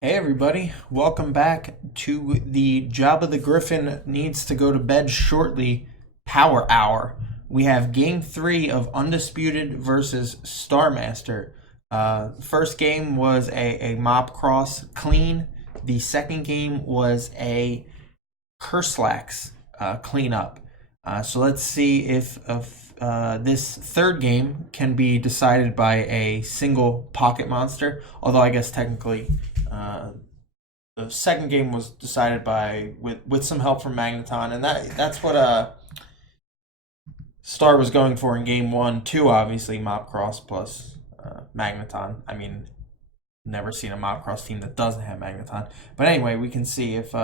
Hey everybody, welcome back to the Jabba the Griffin needs to go to bed shortly Power Hour. We have game 3 of Undisputed versus Starmaster. First game was a mop cross clean. The second game was a Curslax cleanup. So let's see if this third game can be decided by a single pocket monster. Although I guess technically uh, the second game was decided by with some help from Magneton, and that's what Star was going for in game one. Two, obviously, Mop Cross plus Magneton. I mean, never seen a Mop Cross team that doesn't have Magneton. But anyway, we can see if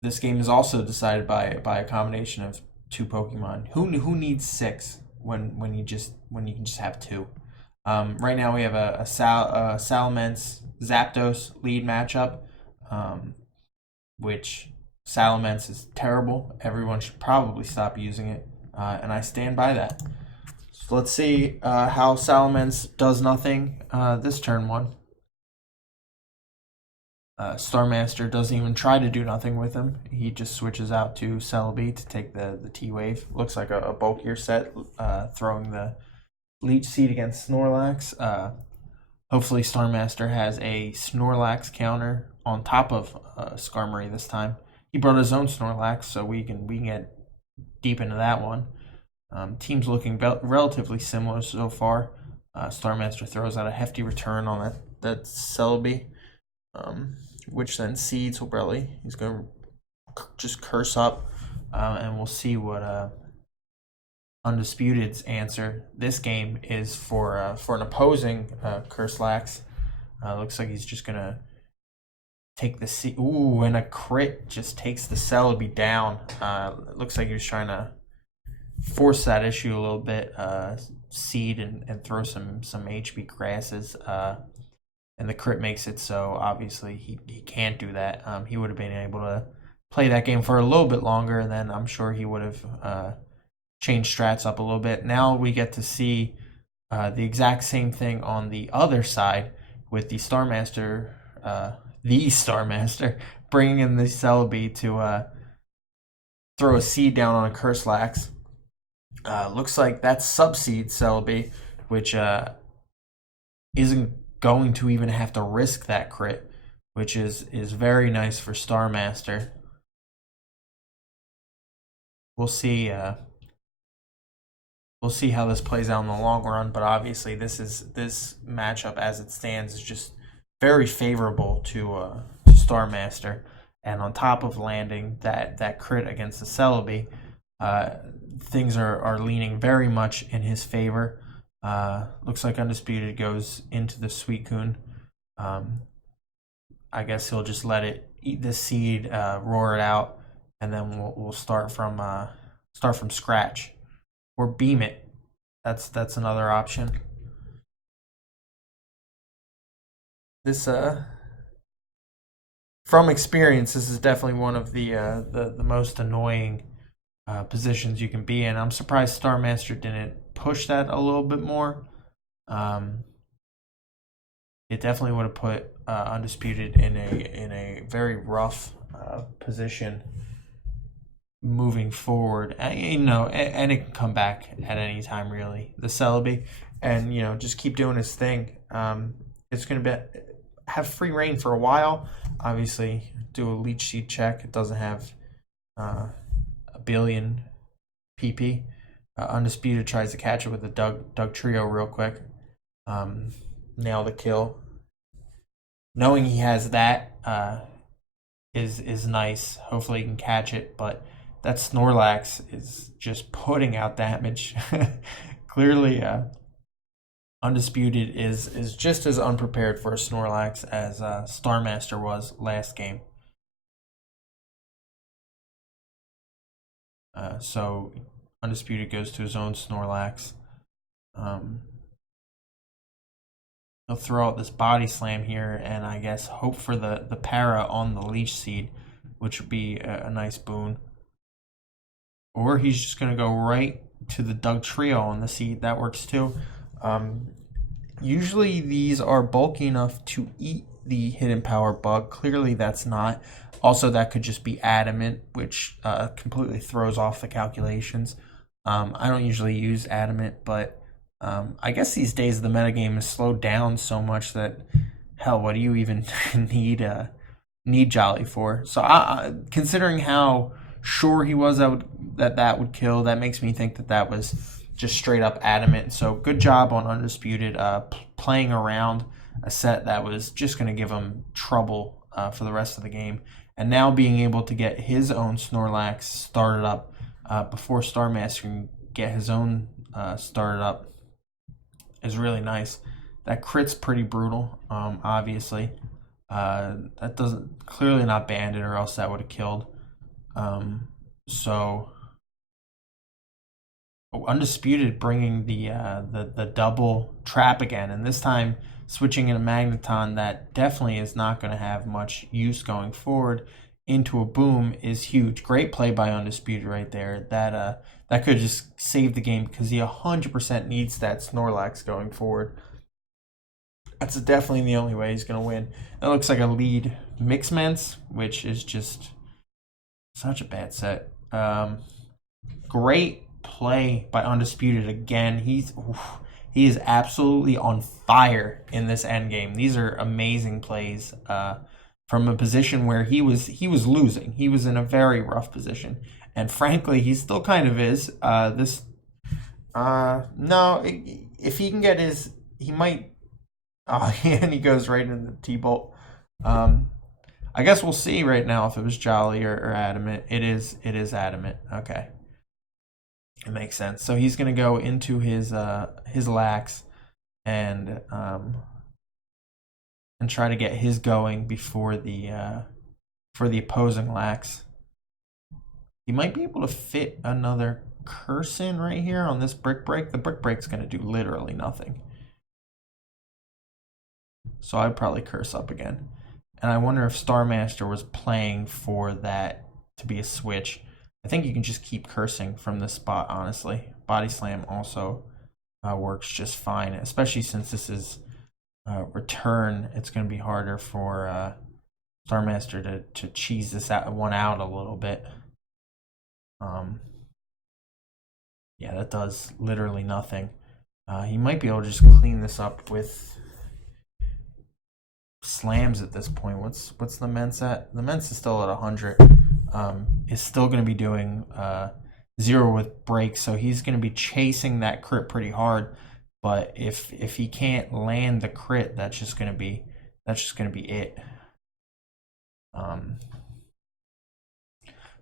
this game is also decided by a combination of two Pokemon. Who needs six when you can just have two? Right now we have a Salamence Zapdos lead matchup, which Salamence is terrible. Everyone should probably stop using it, and I stand by that. So let's see how Salamence does nothing this turn one. Starmaster doesn't even try to do nothing with him. He just switches out to Celebi to take the T-Wave. Looks like a bulkier set, throwing the Leech Seed against Snorlax. Hopefully Starmaster has a Snorlax counter on top of Skarmory this time. He brought his own Snorlax, so we can get deep into that one. Team's looking relatively similar so far. Starmaster throws out a hefty return on that Celebi. Which then seeds will probably he's going to just curse up, and we'll see what Undisputed's answer this game is for an opposing Curslax. Looks like he's just gonna take the seed. Ooh, and a crit just takes the Celebi down. Looks like he was trying to force that issue a little bit. Seed and throw some HB grasses. And the crit makes it so obviously he can't do that. He would have been able to play that game for a little bit longer, and then I'm sure he would have changed strats up a little bit. Now we get to see the exact same thing on the other side with the Starmaster, bringing in the Celebi to throw a seed down on a Curslax. Looks like that's Subseed Celebi, which isn't going to even have to risk that crit, which is very nice for Starmaster. We'll see. We'll see how this plays out in the long run, but obviously this matchup as it stands is just very favorable to Starmaster, and on top of landing that crit against the Celebi, things are leaning very much in his favor. Looks like Undisputed goes into the Suicune. I guess he'll just let it eat the seed, roar it out, and then we'll start from scratch, or beam it. That's another option. This from experience, this is definitely one of the most annoying positions you can be in. I'm surprised Starmaster didn't push that a little bit more. It definitely would have put Undisputed in a very rough position moving forward. And it can come back at any time really. The Celebi, and just keep doing his thing. It's going to have free reign for a while. Obviously, do a Leech Seed check. It doesn't have a billion PP. Undisputed tries to catch it with a Doug Trio real quick. Nail the kill. Knowing he has that is nice. Hopefully he can catch it, but that Snorlax is just putting out damage. Clearly, Undisputed is just as unprepared for a Snorlax as Starmaster was last game. So Undisputed goes to his own Snorlax. He'll throw out this body slam here, and I guess hope for the para on the Leech Seed, which would be a nice boon. Or he's just going to go right to the Doug Trio on the seed. That works too. Usually these are bulky enough to eat the hidden power bug. Clearly that's not. Also, that could just be adamant, which completely throws off the calculations. I don't usually use adamant, but I guess these days the metagame is slowed down so much that, hell, what do you even need Jolly for? So considering how sure he was that would kill, that makes me think that was just straight up adamant. So good job on Undisputed playing around a set that was just going to give him trouble for the rest of the game, and now being able to get his own Snorlax started up before Starmaster can get his own started up is really nice. That crit's pretty brutal, obviously. That doesn't clearly not banded, or else that would have killed. So Undisputed bringing the double trap again, and this time switching in a Magneton that definitely is not going to have much use going forward into a boom is huge. Great play by Undisputed right there. That could just save the game, because he 100% needs that Snorlax going forward. That's definitely the only way he's going to win. It looks like a lead Mixments, which is just such a bad set. Great play by Undisputed again. He is absolutely on fire in this end game. These are amazing plays from a position where he was losing. He was in a very rough position, and frankly, he still kind of is. No, if he can get his, he might. Oh, and he goes right into the T-Bolt. I guess we'll see right now if it was Jolly or Adamant. It is Adamant. Okay. It makes sense. So he's going to go into his lax and try to get his going before the for the opposing lax. He might be able to fit another curse in right here on this brick break. The brick break's going to do literally nothing. So I'd probably curse up again. And I wonder if Starmaster was playing for that to be a switch. I think you can just keep cursing from this spot, honestly. Body Slam also works just fine, especially since this is return. It's going to be harder for Starmaster to cheese this one out a little bit. Yeah, that does literally nothing. He might be able to just clean this up with slams at this point. What's the Mence at? The Mence is still at 100. Is still going to be doing 0 with breaks, so he's going to be chasing that crit pretty hard. But if he can't land the crit, that's just going to be it.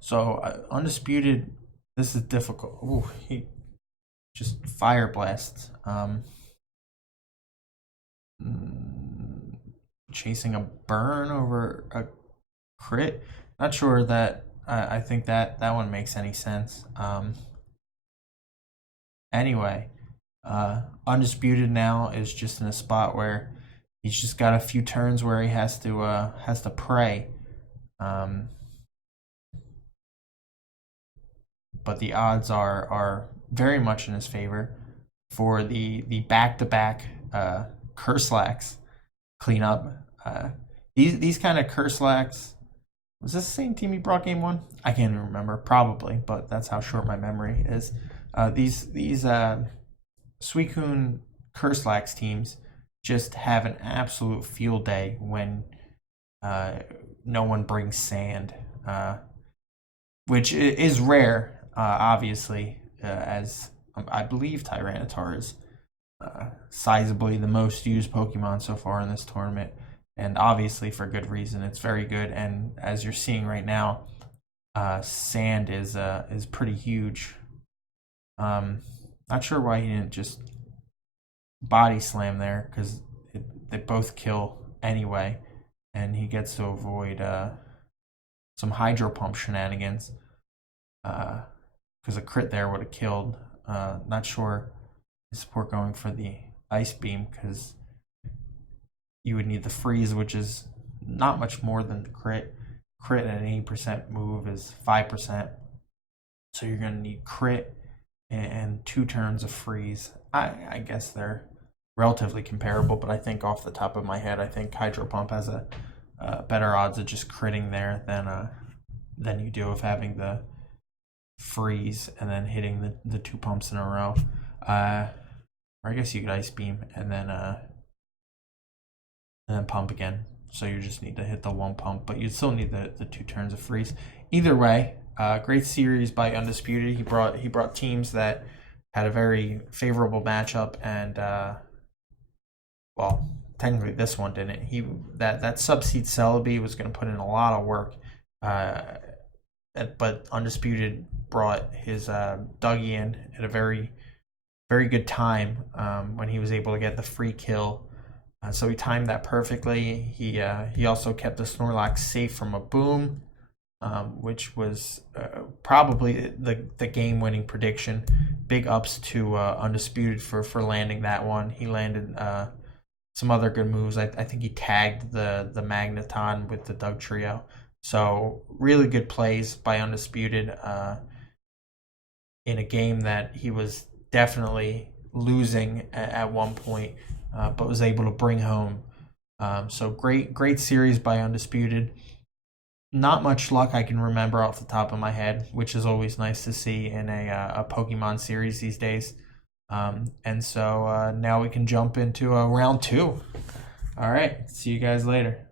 So Undisputed, this is difficult. Ooh, he just fire blasts. Chasing a burn over a crit. Not sure that I think that one makes any sense. Anyway, Undisputed now is just in a spot where he's just got a few turns where he has to pray. But the odds are very much in his favor for the back-to-back Curslax cleanup. These kind of Curslax. Was this the same team he brought game 1? I can't even remember. Probably, but that's how short my memory is. These Suicune Curslax teams just have an absolute field day when no one brings sand, which is rare, obviously, as I believe Tyranitar is sizably the most used Pokemon so far in this tournament. And obviously for good reason. It's very good, and as you're seeing right now, sand is pretty huge. Not sure why he didn't just body slam there, because they both kill anyway, and he gets to avoid some hydro pump shenanigans, because a crit there would have killed. Not sure his support going for the ice beam, because you would need the freeze, which is not much more than the crit. Crit at an 80% move is 5%. So you're going to need crit and 2 turns of freeze. I guess they're relatively comparable, but I think off the top of my head, I think Hydro Pump has a better odds of just critting there than you do of having the freeze and then hitting the 2 pumps in a row. Or I guess you could Ice Beam and then pump again. So you just need to hit the 1 pump, but you still need the 2 turns of freeze. Either way, great series by Undisputed. He brought teams that had a very favorable matchup, and well, technically this one didn't. That Subseed Celebi was going to put in a lot of work, but Undisputed brought his Dougie in at a very, very good time when he was able to get the free kill. So he timed that perfectly. He also kept the Snorlax safe from a boom, which was probably the game-winning prediction. Big ups to Undisputed for landing that one. He landed some other good moves. I think he tagged the Magneton with the Dugtrio. So really good plays by Undisputed in a game that he was definitely losing at one point, but was able to bring home. So great series by Undisputed. Not much luck I can remember off the top of my head, which is always nice to see in a Pokemon series these days. And so now we can jump into round 2. All right, see you guys later.